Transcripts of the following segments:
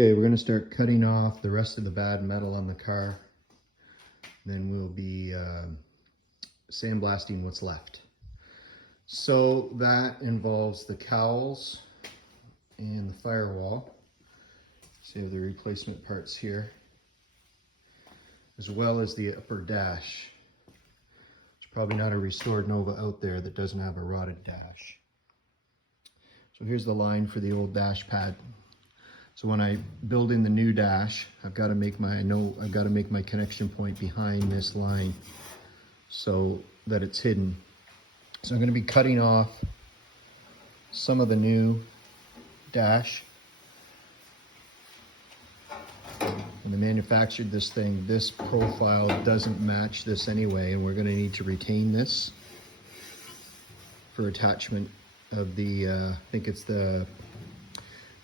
Okay, we're going to start cutting off the rest of the bad metal on the car. Then we'll be sandblasting what's left. So that involves the cowls and the firewall. So you have the replacement parts here, as well as the upper dash. There's probably not a restored Nova out there that doesn't have a rotted dash. So here's the line for the old dash pad. So when I build in the new dash, I've got to make my connection point behind this line so that it's hidden. So I'm going to be cutting off some of the new dash. When they manufactured this thing, this profile doesn't match this anyway, and we're going to need to retain this for attachment of the, I think it's the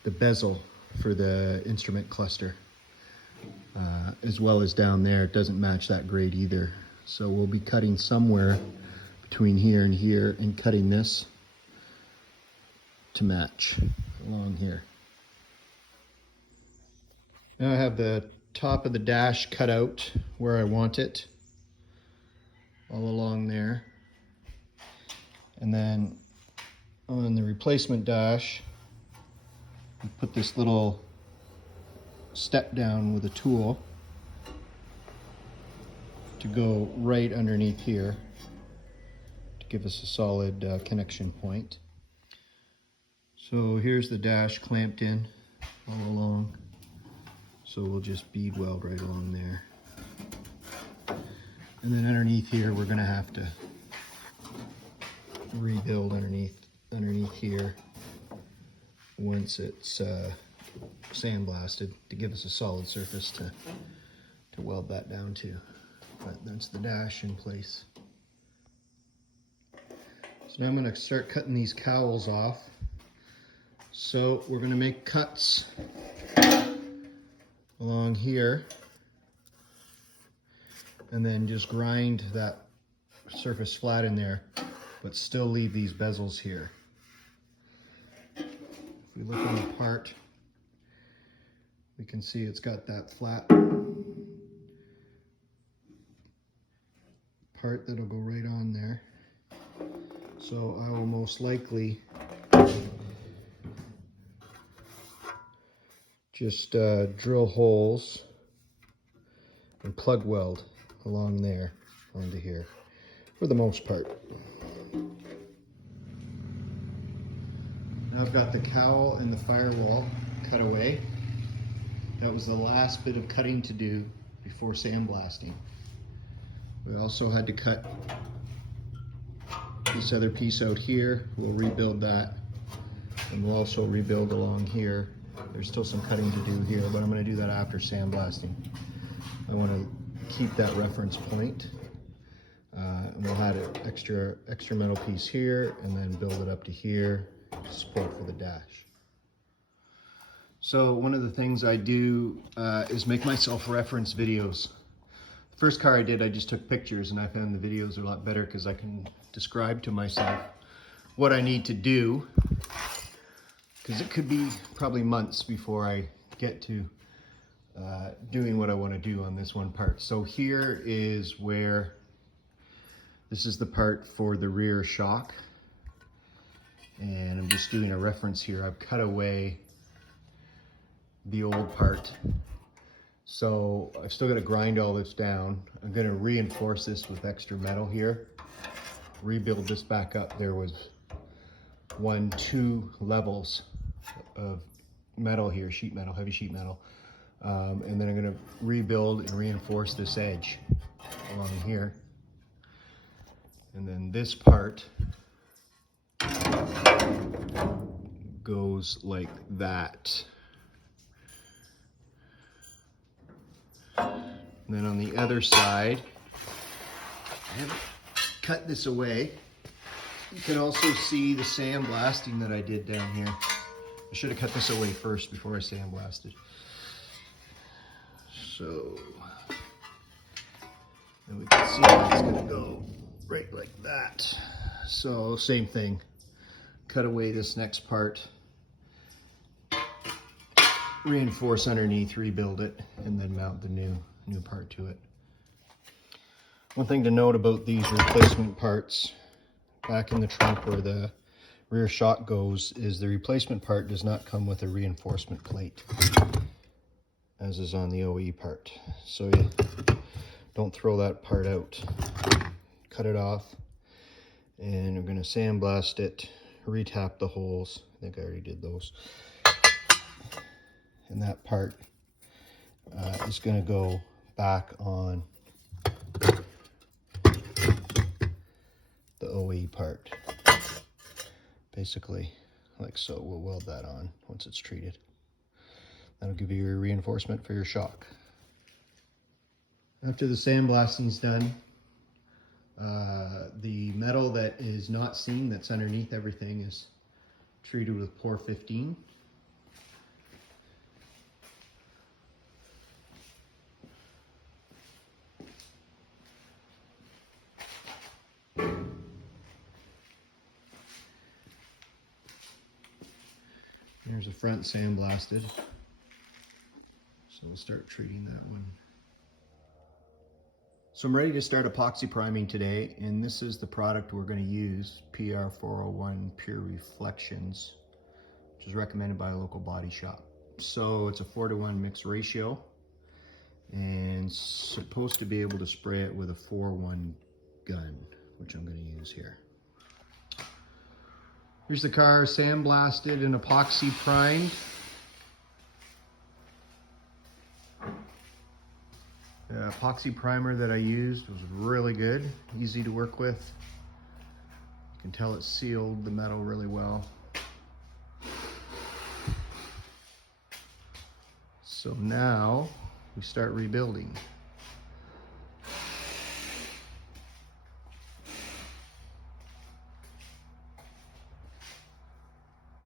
bezel for the instrument cluster, as well as down there. It doesn't match that grade either. So we'll be cutting somewhere between here and cutting this to match along here. Now I have the top of the dash cut out where I want it, all along there. And then on the replacement dash, put this little step down with a tool to go right underneath here to give us a solid connection point. So here's the dash clamped in all along. So we'll just bead weld right along there. And then underneath here, we're gonna have to rebuild underneath here once it's sandblasted to give us a solid surface to weld that down to. But that's the dash in place. So now I'm going to start cutting these cowls off. So we're going to make cuts along here and then just grind that surface flat in there, but still leave these bezels here. If we look on the part, we can see it's got that flat part that'll go right on there. So I will most likely just drill holes and plug weld along there onto here for the most part. Now I've got the cowl and the firewall cut away. That was the last bit of cutting to do before sandblasting. We also had to cut this other piece out here. We'll rebuild that, and we'll also rebuild along here. There's still some cutting to do here, but I'm going to do that after sandblasting. I want to keep that reference point. And we'll add an extra metal piece here, and then build it up to here to support for the dash. So one of the things I do is make myself reference videos. The first car I did, I just took pictures, and I found the videos are a lot better because I can describe to myself what I need to do, because it could be probably months before I get to doing what I want to do on this one part. So here is where, this is the part for the rear shock, and I'm just doing a reference here. I've cut away the old part, so I've still got to grind all this down. I'm going to reinforce this with extra metal here, rebuild this back up. There was 2 levels of metal here, sheet metal, heavy sheet metal, and then I'm going to rebuild and reinforce this edge along here, and then this part goes like that. And then on the other side, I have cut this away. You can also see the sandblasting that I did down here. I should have cut this away first before I sandblasted. So, and we can see it's gonna go right like that. So same thing, cut away this next part, reinforce underneath, rebuild it, and then mount the new part to it. One thing to note about these replacement parts back in the trunk where the rear shock goes is the replacement part does not come with a reinforcement plate, as is on the OE part. So you don't throw that part out. Cut it off, and we're going to sandblast it, retap the holes. I think I already did those. And that part is going to go back on the OE part, basically like so. We'll weld that on once it's treated. That'll give you your reinforcement for your shock. After the sandblasting's done, the metal that is not seen, that's underneath everything, is treated with Por 15. There's the front sandblasted. So we'll start treating that one. So I'm ready to start epoxy priming today, and this is the product we're going to use, PR401 Pure Reflections, which is recommended by a local body shop. So it's a 4:1 mix ratio, and supposed to be able to spray it with a 4:1 gun, which I'm going to use here. Here's the car sandblasted and epoxy primed. The epoxy primer that I used was really good, easy to work with. You can tell it sealed the metal really well. So now we start rebuilding.